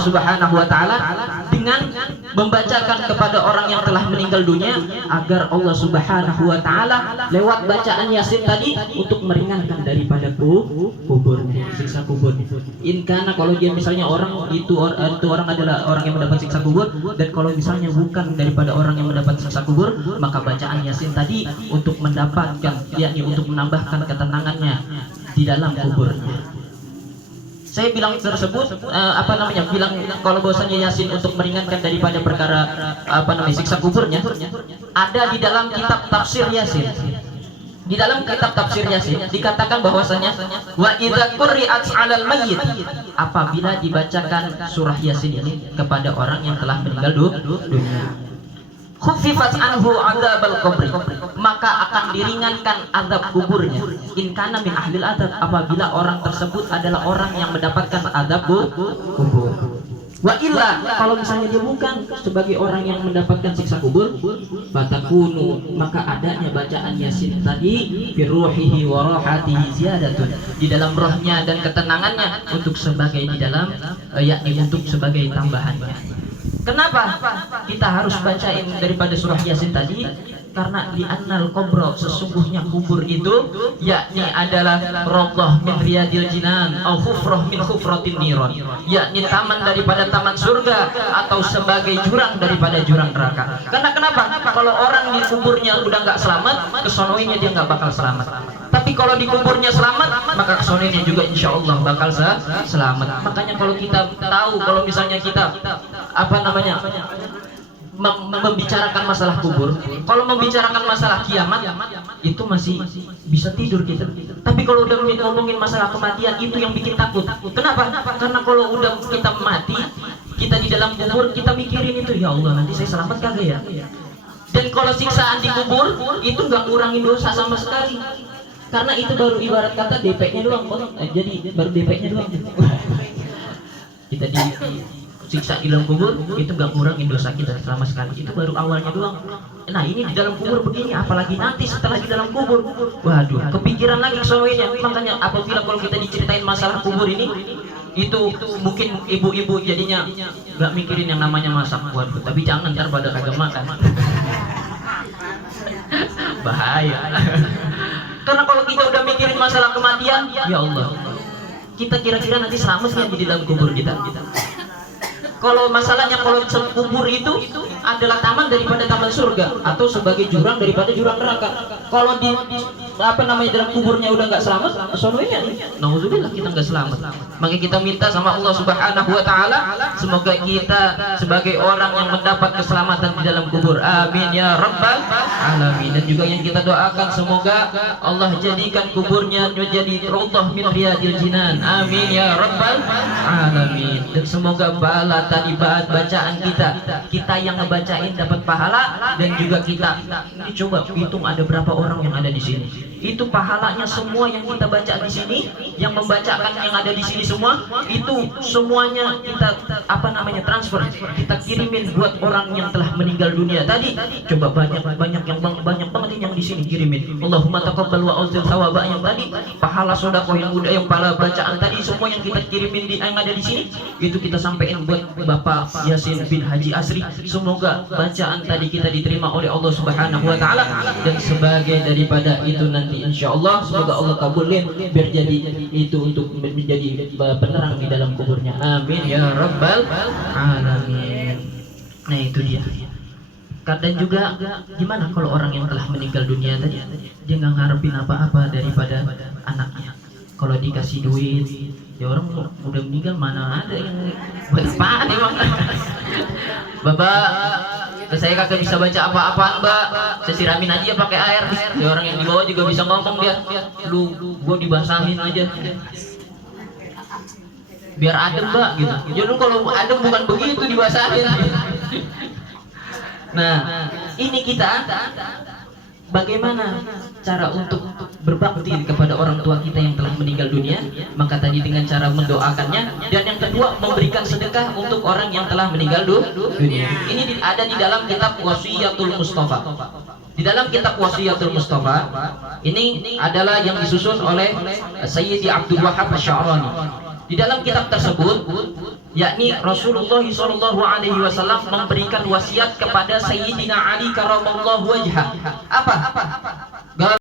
Subhanahu wa taala dengan membacakan kepada orang yang telah meninggal dunia, agar Allah Subhanahu wa taala lewat bacaan Yasin tadi untuk meringankan daripada kubur, siksa kubur. Karena kalau dia misalnya orang itu orang adalah orang yang mendapat siksa kubur, dan kalau misalnya bukan daripada orang yang mendapat siksa kubur, maka bacaan Yasin tadi untuk mendapatkan, yakni untuk menambahkan ketenangannya di dalam kuburnya. Saya bilang tersebut bilang kalau bahwasanya Yasin untuk meringankan daripada perkara siksa kuburnya, ada di dalam kitab tafsir Yasin. Di dalam kitab tafsir Yasin dikatakan bahwasanya wa idza qurri'at 'alal mayyit, apabila dibacakan surah Yasin ini kepada orang yang telah meninggal dunia, khuffifat anhu adzabal qabri, maka akan diringankan azab kuburnya. In kana min ahlil adzab, apabila orang tersebut adalah orang yang mendapatkan azab kubur. Wa illa, kalau misalnya dia bukan sebagai orang yang mendapatkan siksa kubur, fatakunu, maka adanya bacaan Yasin tadi fi ruhihi wa rahatihi ziyadatun, di dalam rohnya dan ketenangannya, untuk sebagai di dalam yakni untuk sebagai tambahannya. Kenapa kita harus bacain daripada surah Yasin tadi? Karena di annal qabra, sesungguhnya kubur itu yakni adalah rawdah min riyadil jinan atau hufrah min hufratin niran, yakni taman daripada taman surga atau sebagai jurang daripada jurang neraka. Karena kenapa? Kalau orang di kuburnya udah nggak selamat, kesonoinya dia nggak bakal selamat. Tapi kalau di kuburnya selamat, maka kesonoinya juga insya Allah bakal selamat. Makanya kalau kita tahu, kalau misalnya kita membicarakan masalah kubur, kalau membicarakan masalah kiamat, itu masih bisa tidur kita. Tapi kalau udah ngomongin masalah kematian, itu yang bikin takut. Kenapa? Karena kalau udah kita mati, kita di dalam kubur, kita mikirin itu, ya Allah nanti saya selamat kagak ya. Dan kalau siksaan di kubur itu nggak ngurangin dosa sama sekali, karena itu baru ibarat kata DP-nya doang. Jadi baru DP-nya doang. Kita siksa di dalam kubur itu gak ngurangin dosa kita sama sekali, itu baru awalnya doang. Nah ini di dalam kubur begini, apalagi nanti setelah di dalam kubur, waduh, kepikiran lagi soalnya. Makanya apabila kalau kita diceritain masalah kubur ini, itu mungkin ibu-ibu jadinya gak mikirin yang namanya masak. Waduh, tapi jangan, ntar pada kagak makan. Bahaya. Karena kalau kita udah mikirin masalah kematian, ya Allah, kita kira-kira nanti selamat nggak di dalam kubur kita? Kalau masalahnya kalau kubur itu adalah taman daripada taman surga atau sebagai jurang daripada jurang neraka. Kalau di dalam kuburnya udah nggak selamat, soalnya nauzubillah kita nggak selamat. Maka kita minta sama Allah Subhanahu wa taala, semoga kita sebagai orang yang mendapat keselamatan di dalam kubur. Amin ya rabbal alamin. Dan juga yang kita doakan, semoga Allah jadikan kuburnya menjadi raudhah min riyadil jinan. Amin ya rabbal alamin. Dan semoga bala tadi bacaan kita yang ngebacain dapat pahala, dan juga kita ini coba hitung ada berapa orang yang ada di sini. Itu pahalanya semua yang kita baca di sini, yang membacakan yang ada di sini semua, itu semuanya kita transfer, kita kirimin buat orang yang telah meninggal dunia tadi. Coba banyak banget yang di sini kirimin. Allahumma taqabbal wa auzil thawaba, yang tadi pahala sedekah yang udah, yang pahala bacaan tadi semua yang kita kirimin yang ada di sini, itu kita sampaikan buat Bapak Yasin bin Haji Asri. Semoga bacaan tadi kita diterima oleh Allah Subhanahu wa taala, dan sebagai daripada itu nanti insya Allah semoga Allah kabulin biar jadi itu untuk menjadi penerang di dalam kuburnya. Amin ya rabbal alamin. Nah itu dia. Dan juga gimana kalau orang yang telah meninggal dunia tadi, dia nggak ngarepin apa-apa daripada anaknya. Kalau dikasih duit, ya orang udah meninggal mana ada yang buat apaan emang. Bapak, saya kagak bisa baca apa-apaan Mbak, saya siramin aja pakai air. Ya orang yang di bawah juga bisa ngomong dia, lu gua dibasahin aja biar adem Mbak gitu. Jadi kalau adem bukan begitu dibasahin. Nah ini kita bagaimana cara untuk berbakti kepada orang tua kita yang telah meninggal dunia. Maka tadi dengan cara mendoakannya, dan yang kedua memberikan sedekah untuk orang yang telah meninggal dunia. Ini ada di dalam kitab Wasiyatul Mustafa. Di dalam kitab Wasiyatul Mustafa ini adalah yang disusun oleh Sayyidi Abdul Wahab Asy-Sya'rani. Di dalam kitab tersebut yakni Rasulullah SAW memberikan wasiat kepada Sayyidina Ali karramallahu wajhah. Apa?